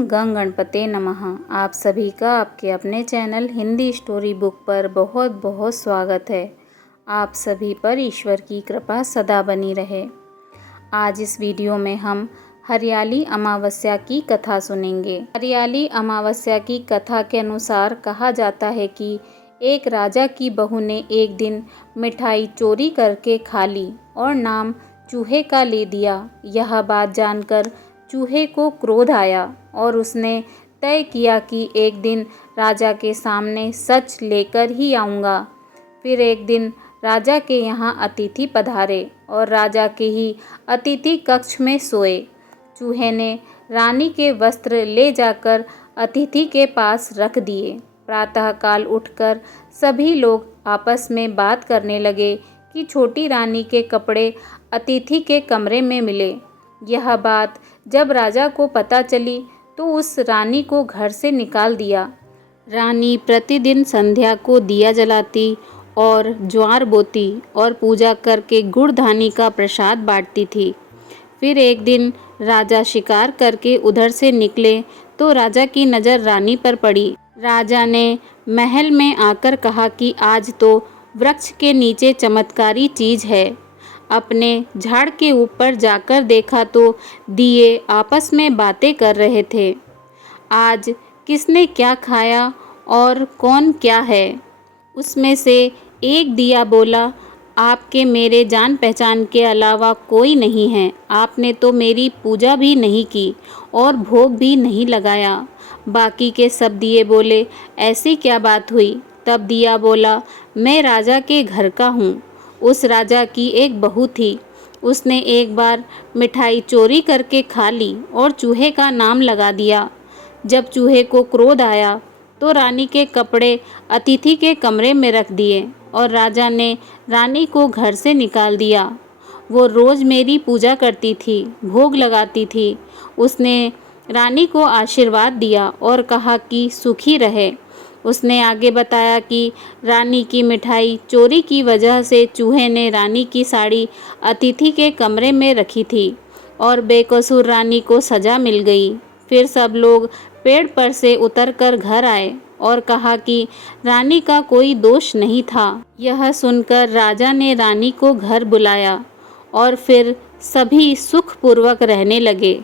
ओम गंग गणपते नमः। आप सभी का आपके अपने चैनल हिंदी स्टोरी बुक पर बहुत बहुत स्वागत है। आप सभी पर ईश्वर की कृपा सदा बनी रहे। आज इस वीडियो में हम हरियाली अमावस्या की कथा सुनेंगे। हरियाली अमावस्या की कथा के अनुसार कहा जाता है कि एक राजा की बहू ने एक दिन मिठाई चोरी करके खा ली और नाम चूहे का ले दिया। यह बात जानकर चूहे को क्रोध आया और उसने तय किया कि एक दिन राजा के सामने सच लेकर ही आऊँगा। फिर एक दिन राजा के यहाँ अतिथि पधारे और राजा के ही अतिथि कक्ष में सोए। चूहे ने रानी के वस्त्र ले जाकर अतिथि के पास रख दिए। प्रातःकाल उठकर सभी लोग आपस में बात करने लगे कि छोटी रानी के कपड़े अतिथि के कमरे में मिले। यह बात जब राजा को पता चली तो उस रानी को घर से निकाल दिया। रानी प्रतिदिन संध्या को दिया जलाती और ज्वार बोती और पूजा करके गुड़ धानी का प्रसाद बांटती थी। फिर एक दिन राजा शिकार करके उधर से निकले तो राजा की नज़र रानी पर पड़ी। राजा ने महल में आकर कहा कि आज तो वृक्ष के नीचे चमत्कारी चीज़ है। अपने झाड़ के ऊपर जाकर देखा तो दिए आपस में बातें कर रहे थे। आज किसने क्या खाया और कौन क्या है? उसमें से एक दिया बोला, आपके मेरे जान पहचान के अलावा कोई नहीं है। आपने तो मेरी पूजा भी नहीं की और भोग भी नहीं लगाया। बाकी के सब दिए बोले, ऐसी क्या बात हुई? तब दिया बोला, मैं राजा के घर का हूँ। उस राजा की एक बहू थी। उसने एक बार मिठाई चोरी करके खा ली और चूहे का नाम लगा दिया। जब चूहे को क्रोध आया तो रानी के कपड़े अतिथि के कमरे में रख दिए और राजा ने रानी को घर से निकाल दिया। वो रोज़ मेरी पूजा करती थी, भोग लगाती थी। उसने रानी को आशीर्वाद दिया और कहा कि सुखी रहे। उसने आगे बताया कि रानी की मिठाई चोरी की वजह से चूहे ने रानी की साड़ी अतिथि के कमरे में रखी थी और बेकसूर रानी को सज़ा मिल गई। फिर सब लोग पेड़ पर से उतरकर घर आए और कहा कि रानी का कोई दोष नहीं था। यह सुनकर राजा ने रानी को घर बुलाया और फिर सभी सुखपूर्वक रहने लगे।